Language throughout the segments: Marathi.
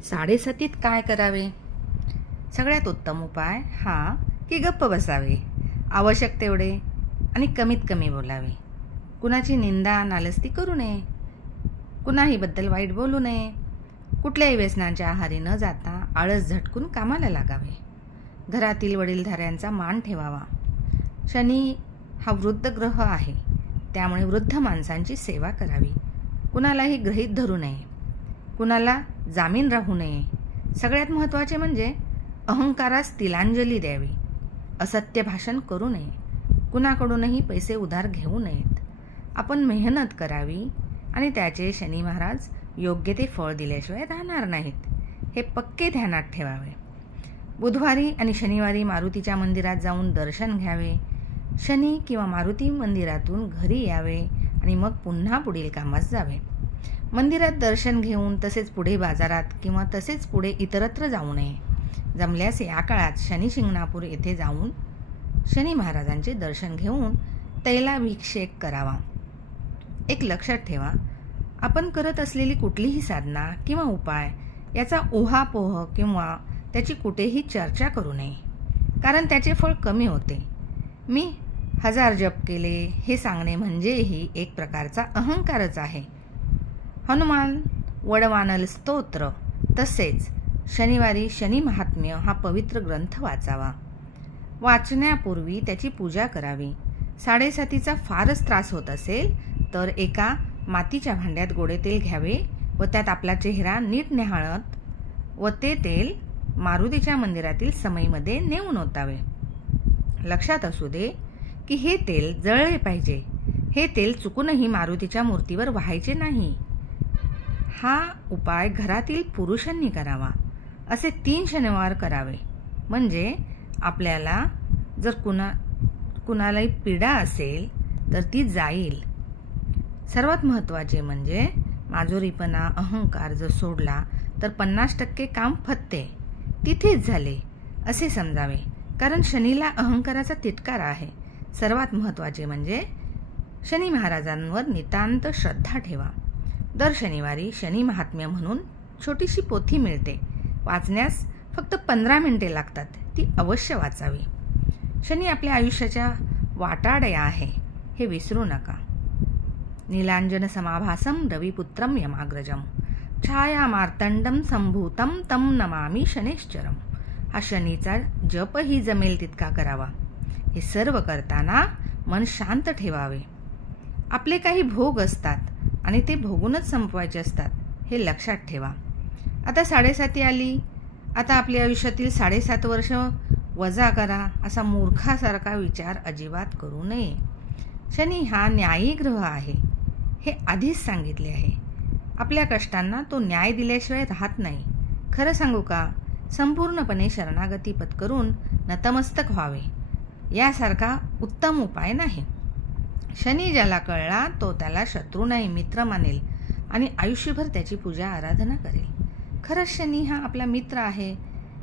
साडेसातीत काय करावे? सगळ्यात उत्तम उपाय हा की गप्प बसावे, आवश्यक तेवढे आणि कमीत कमी बोलावे. कुणाची निंदा नालस्ती करू नये, कुणाहीबद्दल वाईट बोलू नये. कुठल्याही व्यसनांच्या आहारी न जाता आळस झटकून कामाला लागावे. घरातील वडीलधाऱ्यांचा मान ठेवावा. शनी हा वृद्ध ग्रह आहे, त्यामुळे वृद्ध माणसांची सेवा करावी. कुणालाही गृहीत धरू नये, कुणाला जामीन राहू नये. सगळ्यात महत्त्वाचे म्हणजे अहंकारास तिलांजली द्यावी. असत्य भाषण करू नये, कुणाकडूनही पैसे उधार घेऊ नयेत. आपण मेहनत करावी आणि त्याचे शनी महाराज योग्य ते फळ दिल्याशिवाय राहणार नाहीत, हे पक्के ध्यानात ठेवावे. बुधवारी आणि शनिवारी मारुतीच्या मंदिरात जाऊन दर्शन घ्यावे. शनी किंवा मारुती मंदिरातून घरी यावे आणि मग पुन्हा पुढील कामास जावे. मंदिरात दर्शन घेऊन तसेच पुढे बाजारात किंवा तसेच पुढे इतरत्र जाऊ नये. जमल्यास या काळात शनी शिंगणापूर येथे जाऊन शनी महाराजांचे दर्शन घेऊन तैलाभिषेक करावा. एक लक्षात ठेवा, आपण करत असलेली कुठलीही साधना किंवा उपाय याचा उहापोह किंवा त्याची कुठेही चर्चा करू नये, कारण त्याचे फळ कमी होते. मी 1000 जप केले हे सांगणे म्हणजेही एक प्रकारचा अहंकारच आहे. हनुमान वडवानल स्तोत्र तसेच शनिवारी शनी महात्म्य हा पवित्र ग्रंथ वाचावा. वाचण्यापूर्वी त्याची पूजा करावी. साडेसातीचा फारच त्रास होत असेल तर एका मातीच्या भांड्यात गोडे तेल घ्यावे व त्यात आपला चेहरा नीट न्याहाळत व ते तेल मारुतीच्या मंदिरातील समईमध्ये नेऊन ओतावे. लक्षात असू दे की हे तेल जळले पाहिजे. हे तेल चुकूनही मारुतीच्या मूर्तीवर वाहायचे नाही. हा उपाय घरातील पुरुषांनी करावा. असे 3 शनिवार करावे, म्हणजे आपल्याला जर कुणालाही पीडा असेल तर ती जाईल. सर्वात महत्त्वाचे म्हणजे माजुरीपणा अहंकार जर सोडला तर 50% काम फत्ते तिथेच झाले असे समजावे, कारण शनीला अहंकाराचा तिटकारा आहे. सर्वात महत्त्वाचे म्हणजे शनी महाराजांवर नितांत श्रद्धा ठेवा. दर शनिवारी शनी महात्म्य म्हणून छोटीशी पोथी मिळते. वाचण्यास फक्त 15 मिनिटे लागतात. ती अवश्य वाचावी. शनी आपल्या आयुष्याच्या वाटाडया आहे, हे विसरू नका. नीलांजन समाभासम रविपुत्रम यमाग्रजम छाया मार्तंडम संभूतम तम नमामि शनेश्चरम. हा शनीचा जपही जमेल तितका करावा. हे सर्व करताना मन शांत ठेवावे. आपले काही भोग असतात आणि ते भोगूनच संपवायचे असतात, हे लक्षात ठेवा. आता 7:30 आली, आता आपल्या आयुष्यातील 7.5 वर्ष वजा करा असा मूर्खासारखा विचार अजिबात करू नये. शनी हा न्यायी ग्रह आहे, हे आधीच सांगितले आहे. आपल्या कष्टांना तो न्याय दिल्याशिवाय राहत नाही. खरं सांगू का, संपूर्णपणे शरणागती पत्करून नतमस्तक व्हावे यासारखा उत्तम उपाय नाही. शनी ज्याला कळला तो त्याला शत्रू नाही मित्र मानेल आणि आयुष्यभर त्याची पूजा आराधना करेल. खरंच शनी हा आपला मित्र आहे.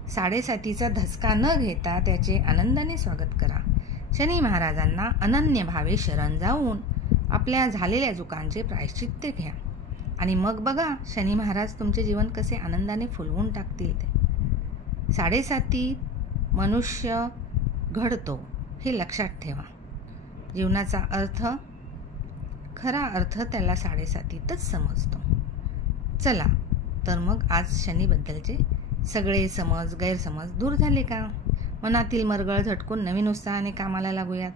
7:30चा धसका न घेता त्याचे आनंदाने स्वागत करा. शनी महाराजांना अनन्य भावे शरण जाऊन आपल्या झालेल्या चुकांचे प्रायश्चित्त घ्या आणि मग बघा शनी महाराज तुमचे जीवन कसे आनंदाने फुलवून टाकतील ते. 7:30 मनुष्य घडतो हे लक्षात ठेवा. जीवनाचा अर्थ, खरा अर्थ त्याला 7:30तच समजतो. चला तर मग आज शनीबद्दलचे सगळे गैरसमज दूर झाले का? मनातील मरगळ झटकून नवीन उत्साहाने कामाला लागूयात.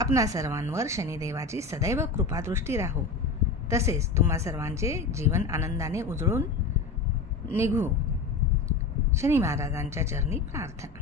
आपणा सर्वांवर शनिदेवाची सदैव कृपादृष्टी राहो. तसेच तुम्हा सर्वांचे जीवन आनंदाने उजळून निघू. शनी महाराजांच्या चरणी प्रार्थना.